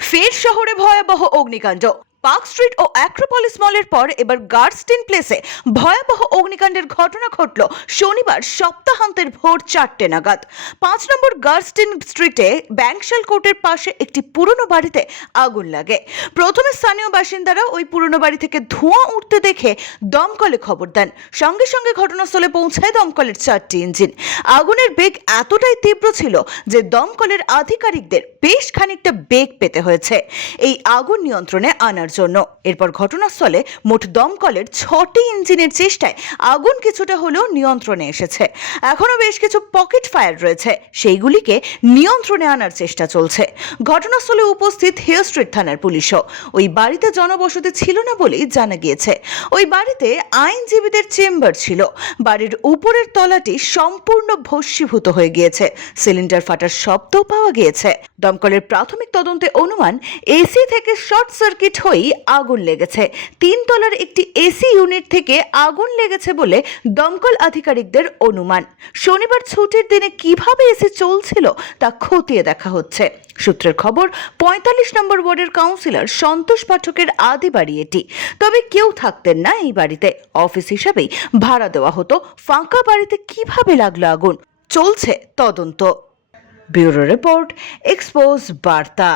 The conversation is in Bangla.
ফের শহরে ভয়াবহ অগ্নিকাণ্ড। পার্ক স্ট্রিট ও অ্যাক্রোপলিস মলের পর এবার গার্ডস্টিন প্লেসে ভয়াবহ অগ্নিকাণ্ডের ঘটনা ঘটল শনিবার সপ্তাহান্তের ভোর চারটে নাগাদ। পাঁচ নম্বর গার্ডস্টিন স্ট্রিটে ব্যাংকশাল কোর্টের পাশে একটি পুরনো বাড়িতে আগুন লাগে। প্রথমে স্থানীয় বাসিন্দারা ওই পুরনো বাড়ি থেকে ধোঁয়া উঠতে দেখে দমকলে খবর দেন। সঙ্গে সঙ্গে ঘটনাস্থলে পৌঁছায় দমকলের চারটি ইঞ্জিন। আগুনের বেগ এতটাই তীব্র ছিল যে দমকলের আধিকারিকদের বেশ খানিকটা বেগ পেতে হয়েছে। এই আগুন নিয়ন্ত্রণে আনার জন্য। এরপর ঘটনাস্থলে মোট দমকলের ছটি ইঞ্জিনের চেষ্টায় আগুন কিছুটা হলেও নিয়ন্ত্রণে এসেছে। এখনও বেশ কিছু পকেট ফায়ার রয়েছে। সেইগুলিকে নিয়ন্ত্রণে আনার চেষ্টা চলছে। ঘটনাস্থলে উপস্থিত হিল স্ট্রিট থানার পুলিশও। ওই বাড়িতে জনবসতি ছিল না বলেই জানা গিয়েছে। ওই বাড়িতে আইনজীবীদের চেম্বার ছিল। বাড়ির উপরের তলাটি সম্পূর্ণ ভস্মীভূত হয়ে গিয়েছে। সিলিন্ডার ফাটার শব্দও পাওয়া গিয়েছে। দমকলের প্রাথমিক তদন্তে অনুমান এসি থেকে শর্ট সার্কিট হয়েই আগুন লেগেছে। তিন তলার একটি এসি ইউনিট থেকে আগুন লেগেছে বলে দমকল আধিকারিকদের অনুমান। শনিবার ছুটির দিনে কীভাবে এসি চলছিল তা খতিয়ে দেখা হচ্ছে। সূত্রের খবর, পঁয়তাল্লিশ নম্বর ওয়ার্ডের কাউন্সিলর সন্তোষ পাঠকের আদি বাড়ি এটি। তবে কেউ থাকতেন না এই বাড়িতে। অফিস হিসাবেই ভাড়া দেওয়া হতো। ফাঁকা বাড়িতে কীভাবে লাগল আগুন? চলছে তদন্ত। ব্যুরো রিপোর্ট, এক্সপোজ বার্তা।